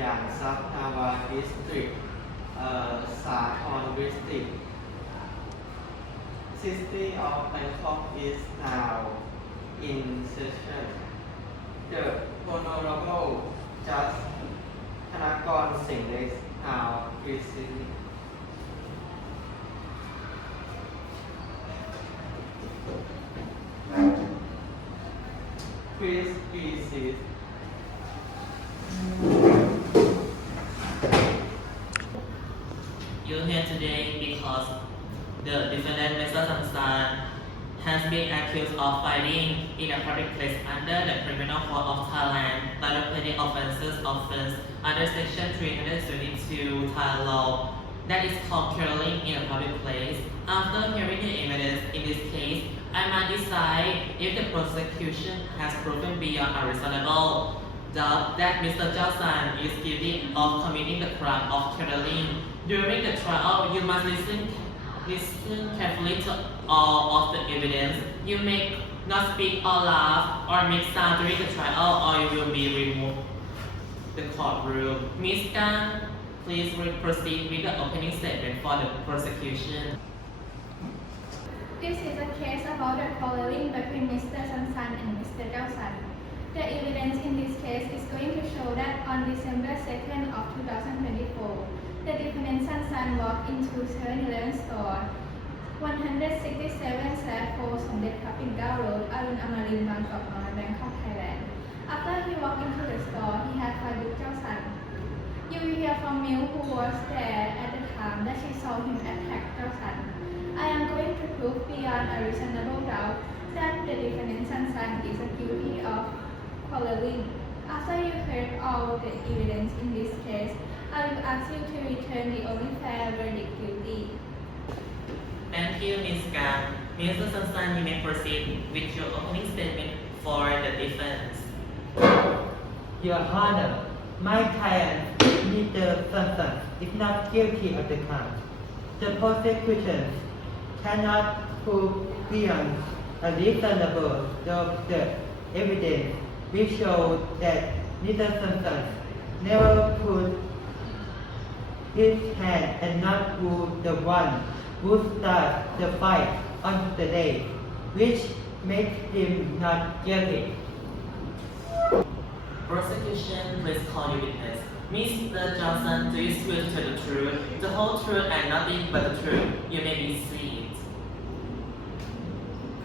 อย่างซับนาวาดิสตริกสาทรดิสตริก City of Bangkok is now in session. The Honorable Judge ธนากรสิงห์เล็ก now presiding. Please be seated. You're here today because the defendant, Mr. Samsan, has been accused of fighting in a public place under the Criminal Code of Thailand, by repeating offences under Section 322 Thai law, that is called quarreling in a public place. After hearing the evidence in this case, I might decide if the prosecution has proven beyond a reasonable doubt that Mr. Johnson is guilty of committing the crime of quarreling. During the trial, you must listen carefully to all of the evidence. You may not speak or laugh or make sound during the trial, or you will be removed the courtroom. Ms. Kang, please proceed with the opening statement for the prosecution. This is a case about the quarreling between Mr. Sansan and Mr. Johnson. The evidence in this case is going to show that on December 2nd of 2024, the defendant Sansan walked into 7-Eleven store 167/4 Somdet Kapingao Road, Arun Amarin, Bangkok, Bangkok, Thailand. After he walked into the store, he had fight with Johnson. You will hear from Miu, who was there at the time, that she saw him attack Johnson. I am going to prove beyond a reasonable doubt that the defendant Sansan is guilty of quarreling. After you heard all the evidence in this case, I will ask you to return the only fair verdict, guilty. Thank you, Ms. Kang. Mr. Sansan, you may proceed with your opening statement for the defense. Your Honor, my client, Mr. Sansan, is not guilty of the crime. The prosecution cannot prove beyond a reasonable doubt the evidence which shows that Mr. Sansan never put his hand and not who the one who started the fight on the day, which makes him not guilty. Prosecution, please call your witness. Mr. Johnson, do you swear to tell the truth, the whole truth, and nothing but the truth? You may be seated.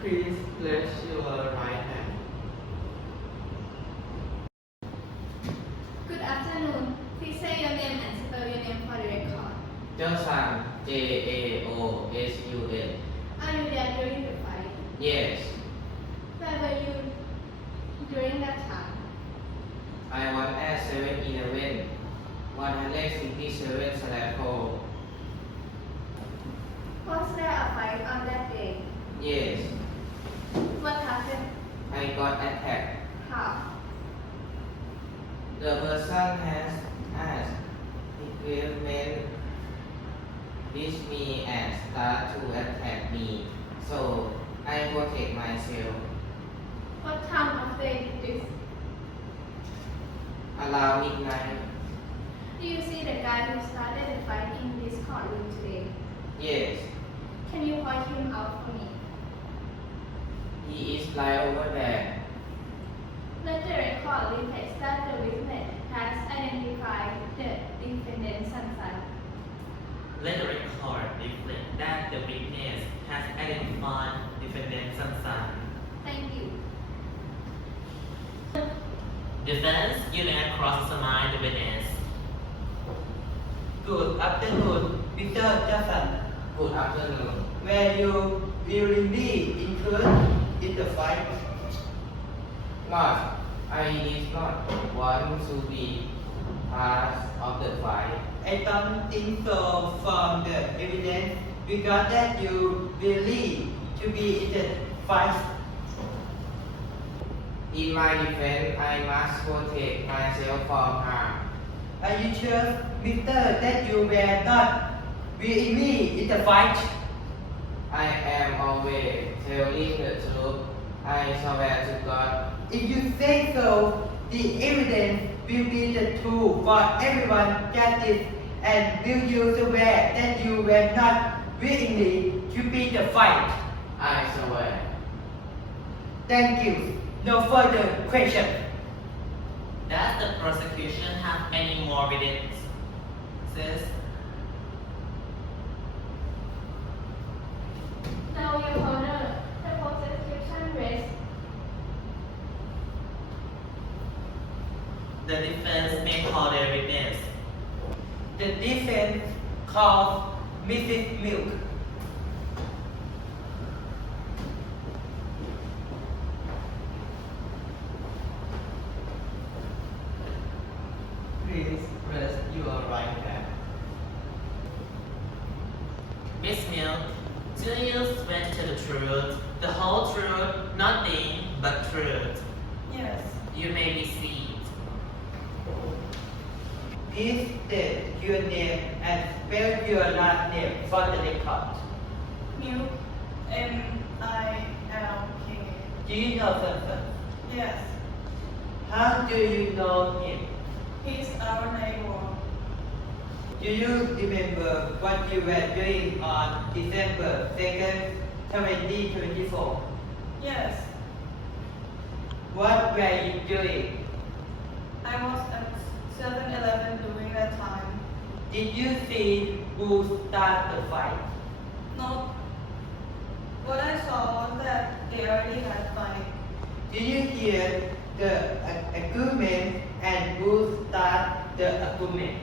Please place your right hand. Good afternoon. Please say your name and spell your name for the record. Johnson, Jaosun. Are you there during the fight? Yes, Where were you during that time? I was at 7-Eleven, 167/4. Was there a fight on that day? Yes, What happened? I got attacked. How? The person has asked equipment reach me and start to attack me, so I protect myself. What time of day did this? Around midnight. Do you see the guy who started the fight in this courtroom today? Yes, Can you point him out for me? he is right over there. Let the record reflect that the witness has identified the defendant Sansan. Let the record reflect that the witness has identified defendant Samsan. Thank you. Defense, you may cross-examine the witness. Good afternoon, Mr. Johnson. Good afternoon. Were you willingly included in the fight? Not, I did not want to be part of the fight. I don't think so from the evidence because that you believe to be in the fight. In my defense, I must protect myself from harm. Are you sure, Mr. that you were not willingly in the fight? I am always telling the truth. I swear to God. If you say so, The evidence will be the tool for everyone's justice and will you swear that you were not willingly to be the fight? I swear. Thank you. No further questions. Does the prosecution have any more evidence? Now, Your Honor, the prosecution rests. The defense may call their witness. The defense calls Mrs. Milk. Please rest your right hand. Miss Milk, do you swear to the truth, the whole truth, nothing but truth? Yes. You may be seated. Please state your name and spell your last name for the record. Milk. M-I-L-K. Do you know Samson? Yes. How do you know him? He's our neighbor. Do you remember what you were doing on December 2nd, 2024? Yes. What were you doing? I was at 7-Eleven during that time. Did you see who started the fight? No. What I saw was that they already had fight. Did you hear the argument and who started the argument?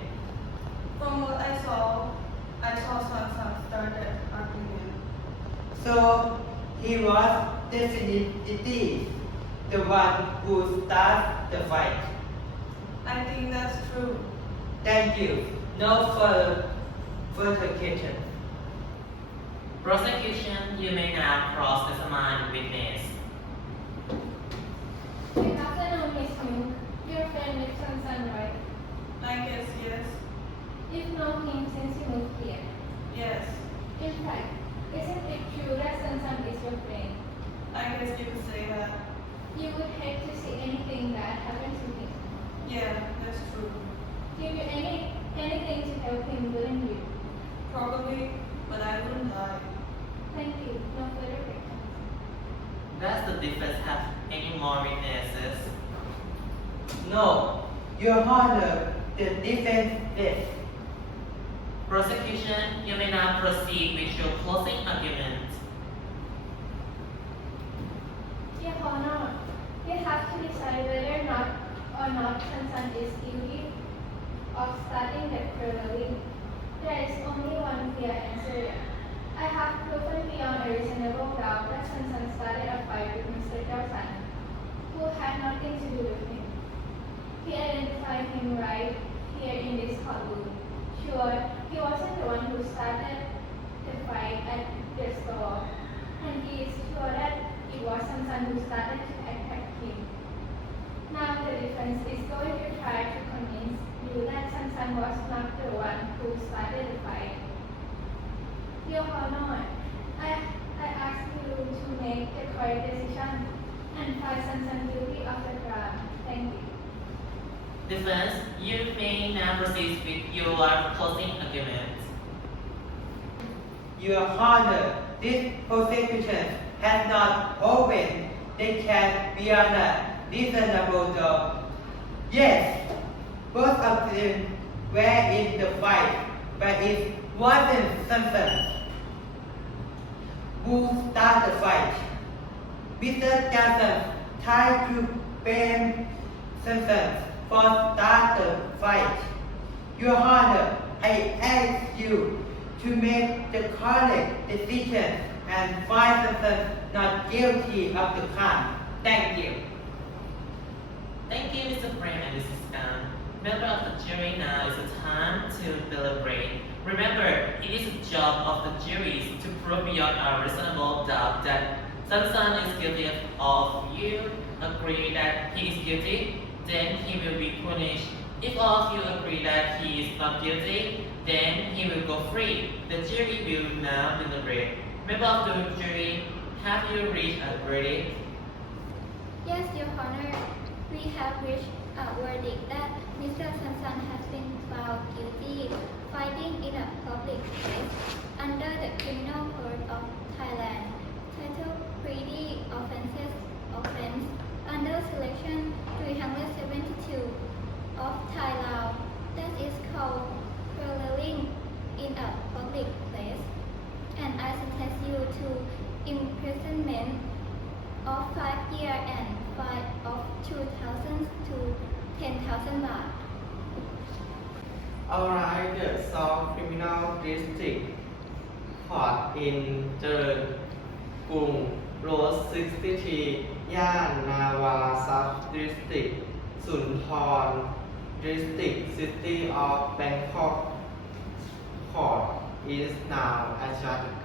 From what I saw Sansan start that argument. So he was definitely the one who started the fight. I think that's true. Thank you. No further questions. Prosecution, you may now cross-examine the witness. Good afternoon, Miss Milk. Your friend is Sansan, right? I guess yes. You've known him since you moved here. Yes. In fact, isn't it true that Sansan is your friend? I guess you could say that. You would hate to see anything bad happen to him. Yeah, that's true. Do you anything to help him, wouldn't you? Probably, but I wouldn't lie. Thank you. No further questions. Does the defense have any more witnesses? No. Your Honor, the defense is. Prosecution, you may now proceed with your closing argument. Your Honor, you have to decide whether or not Sansan is guilty of starting that criminally. There is only one clear answer. I have proven beyond a reasonable doubt that Sansan started a fight with Mr. Johnson, who had nothing to do with him. He identified him right here in this courtroom. Sure, he wasn't the one who started the fight at the store, and he is sure that it was Sansan who started to attack him. Now the defense is going to try to convince you that Sansan was not the one who started the fight. Your Honor, I ask you to make the correct decision and find Sansan guilty of the crime. Thank you. Defense, you may now proceed with your closing argument. Your Honor, this prosecution has not proven they can be on a reasonable doubt. Yes, both of them were in the fight, but it wasn't Sansan who started the fight. Mr. Johnson tried to blame Sansan for starting the fight. Your Honor, I ask you to make the correct decision and find Sansan not guilty of the crime. Thank you. Thank you, Mr. Frame and Mrs. Khan. Member of the jury, now is the time to deliberate. Remember, it is the job of the juries to prove beyond a reasonable doubt that Sansan is guilty of all of you. Agree that he is guilty, then he will be punished. If all of you agree that he is not guilty, then he will go free. The jury will now deliberate. Member of the jury, have you reached a verdict? Yes, Your Honor, we have reached a verdict that Mr. Sansan has been found guilty fighting in a public place under the Criminal Code of Thailand, titled Treaty Offence under Section 372 of Thai law, that is called quarreling in a public place, and I sentence you to imprisonment of 5 years and fine of 2,000 to 10,000 baht. Alright, the South Criminal District Court in Jalon Kung Road 63 ย่านนาวา Sub District สุนทร District City of Bangkok Court is now adjourned